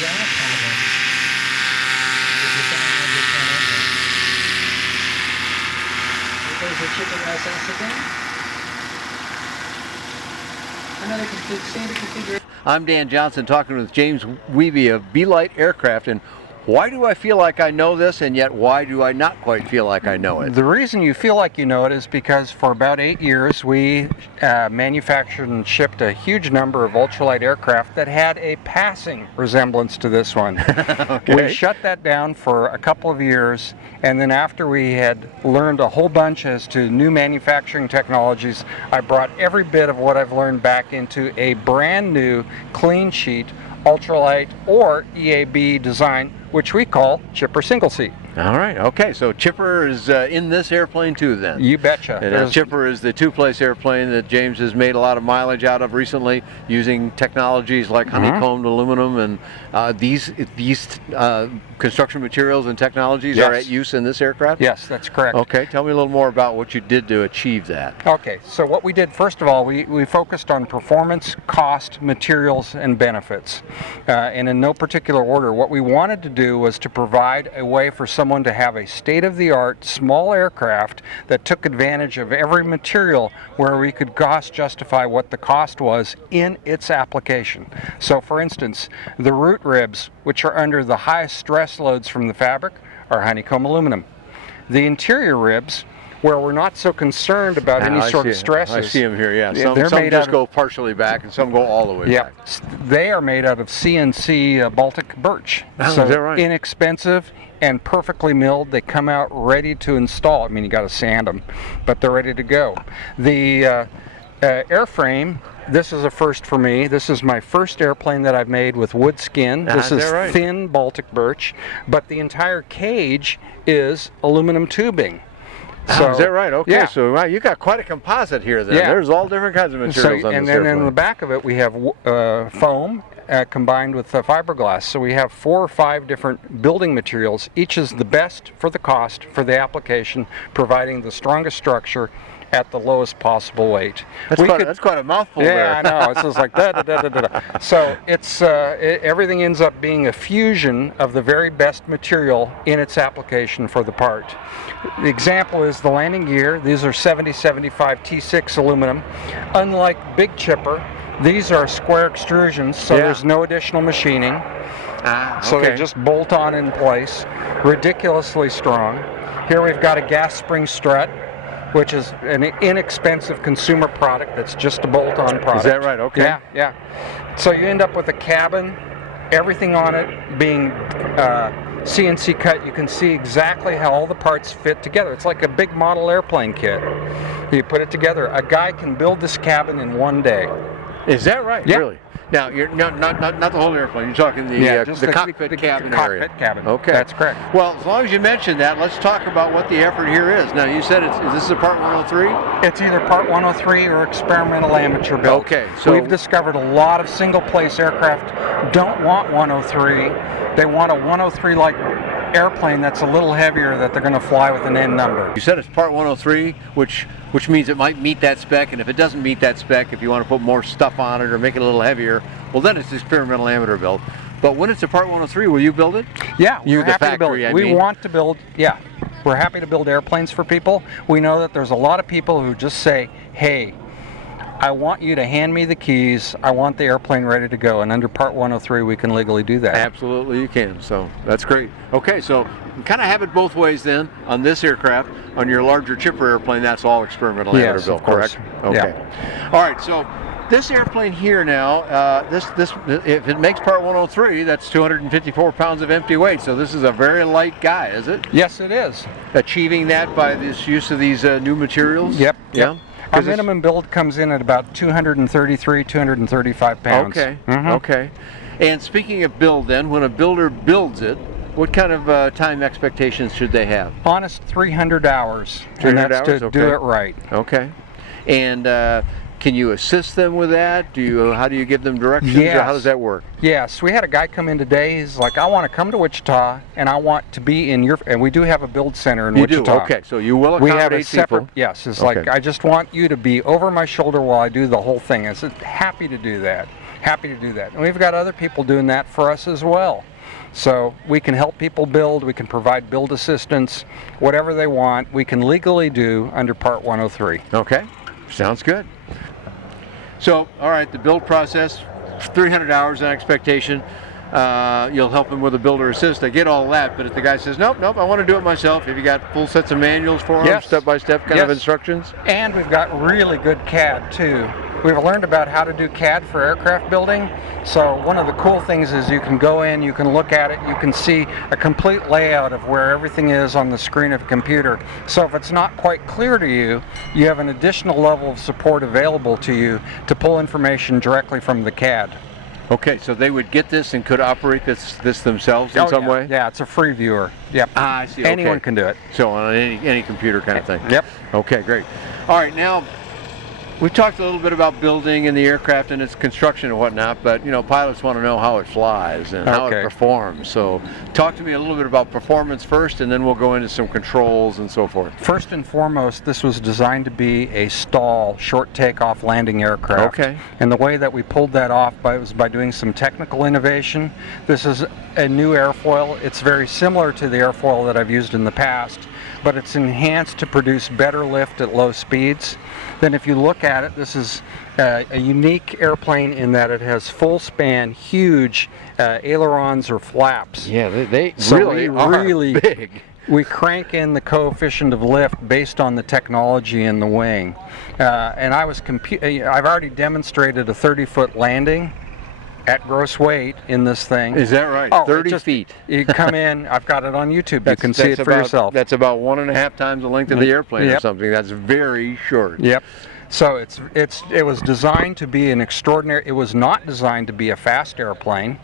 gas problem with the sound of the front engine. Here goes the chipper SS again. Another standard configuration. I'm Dan Johnson talking with James Wiebe of Ultralight Aircraft, and why do I feel like I know this, and yet why do I not quite feel like I know it? The reason you feel like you know it is because for about 8 years we manufactured and shipped a huge number of ultralight aircraft that had a passing resemblance to this one. Okay. We shut that down for a couple of years, and then after we had learned a whole bunch as to new manufacturing technologies, I brought every bit of what I've learned back into a brand new clean sheet ultralight or EAB design, which we call Chipper Single Seat. All right, okay, so Chipper is in this airplane too then? You betcha. And Chipper is the two-place airplane that James has made a lot of mileage out of recently using technologies like honeycombed aluminum, and these construction materials and technologies are at use in this aircraft? Yes, that's correct. Okay, tell me a little more about what you did to achieve that. Okay, so what we did, first of all, we focused on performance, cost, materials, and benefits. And in no particular order, what we wanted to do was to provide a way for someone to have a state-of-the-art small aircraft that took advantage of every material where we could cost justify what the cost was in its application. So for instance, the root ribs, which are under the highest stress loads from the fabric, are honeycomb aluminum. The interior ribs, where we're not so concerned about any sort of stresses. I see them here, yeah. Some made just go partially back and some go all the way back. They are made out of CNC Baltic birch. Oh, so is that right? Inexpensive and perfectly milled. They come out ready to install. I mean, you got to sand them, but they're ready to go. The airframe, this is a first for me. This is my first airplane that I've made with wood skin. This is thin Baltic birch, but the entire cage is aluminum tubing. So, is that right? Okay, yeah. so wow, you got quite a composite here then. Yeah. There's all different kinds of materials on and this then airplane. in the back of it we have foam combined with fiberglass. So we have 4 or 5 different building materials. Each is the best for the cost, for the application, providing the strongest structure at the lowest possible weight. That's quite a mouthful there. Yeah, I know. It's just like da da da da da. So it's everything ends up being a fusion of the very best material in its application for the part. The example is the landing gear. These are 7075 T6 aluminum. Unlike Big Chipper, these are square extrusions, so there's no additional machining. So they just bolt on in place. Ridiculously strong. Here we've got a gas spring strut, which is an inexpensive consumer product that's just a bolt-on product. Is that right? Okay. Yeah, yeah. So you end up with a cabin, everything on it being CNC cut. You can see exactly how all the parts fit together. It's like a big model airplane kit. You put it together. A guy can build this cabin in 1 day. Is that right? Yeah. Really? Now, you're not the whole airplane. You're talking the cockpit cabin area. Cockpit cabin. Okay. That's correct. Well, as long as you mentioned that, let's talk about what the effort here is. Now, you said this is a Part 103? It's either Part 103 or experimental amateur build. Okay. So we've discovered a lot of single-place aircraft don't want 103. They want a 103-like airplane that's a little heavier that they're going to fly with an N number. You said it's Part 103, which means it might meet that spec, and if it doesn't meet that spec, if you want to put more stuff on it or make it a little heavier, well then it's experimental amateur build. But when it's a Part 103, will you build it? Yeah, you, we're the happy factory, to build. We want to build, we're happy to build airplanes for people. We know that there's a lot of people who just say, hey, I want you to hand me the keys, I want the airplane ready to go, and under Part 103 we can legally do that. Absolutely you can, so that's great. Okay, so you kind of have it both ways then on this aircraft. On your larger Chipper airplane, that's all experimental amateur build, correct? Okay. Yeah. All right, so this airplane here now, this if it makes Part 103, that's 254 pounds of empty weight, so this is a very light guy, is it? Yes, it is. Achieving that by this use of these new materials? Yep. Yeah. Our minimum build comes in at about 233, 235 pounds. Okay, okay. And speaking of build then, when a builder builds it, what kind of time expectations should they have? Honest 300 hours. 300 hours? To do it right. Okay. And can you assist them with that? How do you give them directions? Yes. Or how does that work? Yes, we had a guy come in today. He's like, I want to come to Wichita and I want to be in your, and we do have a build center in Wichita. You do, okay, so you will accommodate we have a separate, people. Yes, it's like, I just want you to be over my shoulder while I do the whole thing. I said, happy to do that. happy to do that. And we've got other people doing that for us as well. So we can help people build, we can provide build assistance, whatever they want, we can legally do under Part 103. Okay, sounds good. So, all right, the build process, 300 hours on expectation. You'll help them with a builder assist. I get all that, but if the guy says, nope, I want to do it myself, have you got full sets of manuals for them, Yes. step-by-step kind of instructions? And we've got really good CAD too. We've learned about how to do CAD for aircraft building. So one of the cool things is you can go in, you can look at it, you can see a complete layout of where everything is on the screen of a computer. So if it's not quite clear to you, you have an additional level of support available to you to pull information directly from the CAD. Okay, so they would get this and could operate this themselves in some way? Yeah, it's a free viewer. Yep. I see. Anyone Okay. can do it. So on any computer kind of thing? Yep. Okay, great. All right, now we've talked a little bit about building and the aircraft and its construction and whatnot, but you know, pilots want to know how it flies and how it performs. So talk to me a little bit about performance first, and then we'll go into some controls and so forth. First and foremost, this was designed to be a stall, short takeoff landing aircraft. Okay. And the way that we pulled that off was by doing some technical innovation. This is a new airfoil. It's very similar to the airfoil that I've used in the past, but it's enhanced to produce better lift at low speeds. Then if you look at it, this is a unique airplane in that it has full span, huge ailerons or flaps. Yeah, they So really are really big. We crank in the coefficient of lift based on the technology in the wing. And I've already demonstrated a 30-foot landing at gross weight in this thing. Is that right? Oh, 30 feet. You come in, I've got it on YouTube, you can see it for yourself. That's about 1.5 times the length of the airplane or Yep. something. That's very short. Yep. So it was designed to be an extraordinary, it was not designed to be a fast airplane.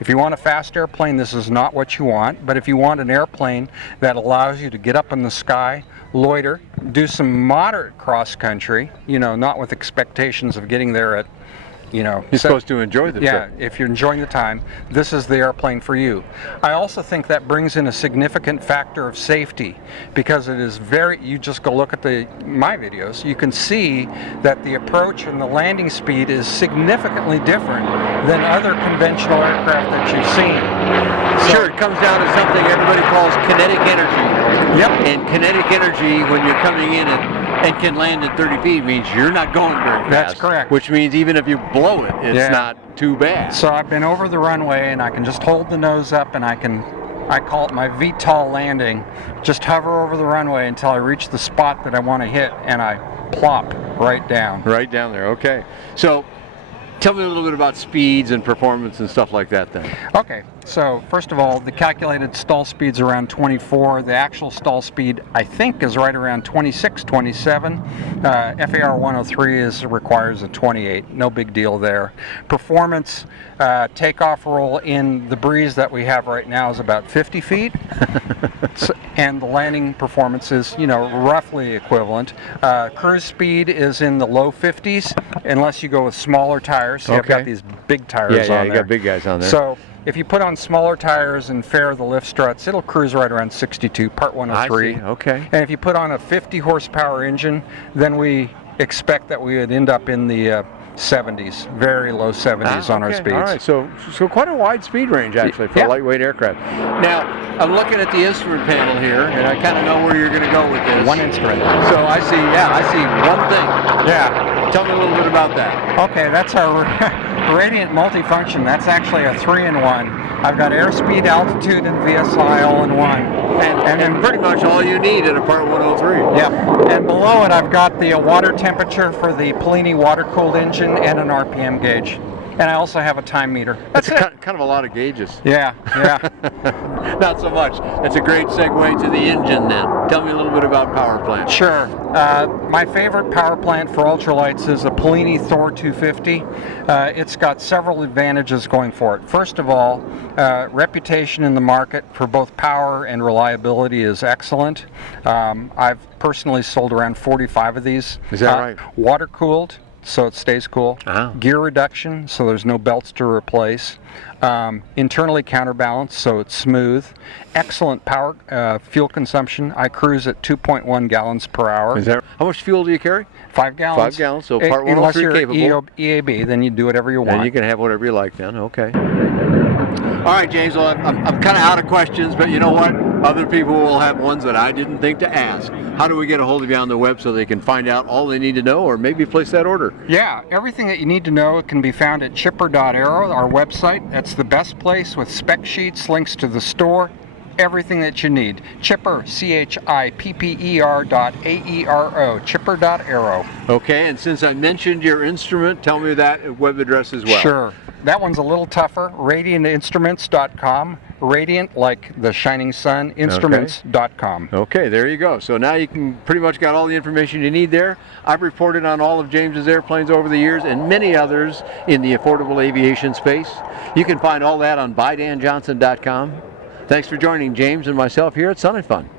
If you want a fast airplane, this is not what you want, but if you want an airplane that allows you to get up in the sky, loiter, do some moderate cross country, you know, not with expectations of getting there at, you know, You're supposed to enjoy the trip. if you're enjoying the time, this is the airplane for you. I also think that brings in a significant factor of safety, because it is you just go look at my videos, you can see that the approach and the landing speed is significantly different than other conventional aircraft that you've seen. Sure, it comes down to something everybody calls kinetic energy. Yep. And kinetic energy, when you're coming in and can land at 30 feet, means you're not going very fast. That's correct. Which means even if you blow it, it's not too bad. So I've been over the runway and I can just hold the nose up and I call it my VTOL landing, just hover over the runway until I reach the spot that I want to hit and I plop right down. Right down there, okay. So tell me a little bit about speeds and performance and stuff like that then. Okay, so first of all, the calculated stall speed's around 24. The actual stall speed, I think, is right around 26, 27. FAR 103 requires a 28. No big deal there. Performance, takeoff roll in the breeze that we have right now is about 50 feet. And the landing performance is, you know, roughly equivalent. Cruise speed is in the low 50s, unless you go with smaller tires. So I've got these big tires on there. Yeah, you got big guys on there. So if you put on smaller tires and fare the lift struts, it'll cruise right around 62, Part 103. I see, okay. And if you put on a 50 horsepower engine, then we expect that we would end up in the 70s, very low 70s on our speeds. All right, so quite a wide speed range actually for a lightweight aircraft. Now, I'm looking at the instrument panel here, and I kind of know where you're going to go with this. One instrument. So I see one thing. Yeah. Tell me a little bit about that. Okay, that's our Radiant multifunction. That's actually a 3-in-1. I've got airspeed, altitude, and VSI all in one. And then pretty much all you need in a Part 103. Yep. And below it, I've got the water temperature for the Pellini water-cooled engine and an RPM gauge. And I also have a time meter. That's kind of a lot of gauges. Yeah. Not so much. That's a great segue to the engine then. Tell me a little bit about power plant. Sure. My favorite power plant for ultralights is a Pellini Thor 250. It's got several advantages going for it. First of all, reputation in the market for both power and reliability is excellent. I've personally sold around 45 of these. Is that right? Water cooled. so it stays cool. Gear reduction, so there's no belts to replace. Internally counterbalanced, so it's smooth. Excellent power fuel consumption. I cruise at 2.1 gallons per hour. Is that how much fuel do you carry? 5 gallons. 5 gallons, so part Unless 103 you're capable. EAB, then you do whatever you want. And you can have whatever you like then, okay. All right, James, well, I'm kind of out of questions, but you know what? Other people will have ones that I didn't think to ask. How do we get a hold of you on the web so they can find out all they need to know or maybe place that order? Yeah, everything that you need to know can be found at chipper.aero, our website. That's the best place with spec sheets, links to the store, everything that you need. Chipper, chipper.aero, chipper.aero. Okay, and since I mentioned your instrument, tell me that web address as well. Sure. That one's a little tougher, radiantinstruments.com. Radiant, like the shining sun, instruments.com. Okay, there you go. So now you can pretty much got all the information you need there. I've reported on all of James's airplanes over the years and many others in the affordable aviation space. You can find all that on buydanjohnson.com. Thanks for joining James and myself here at Sun and Fun.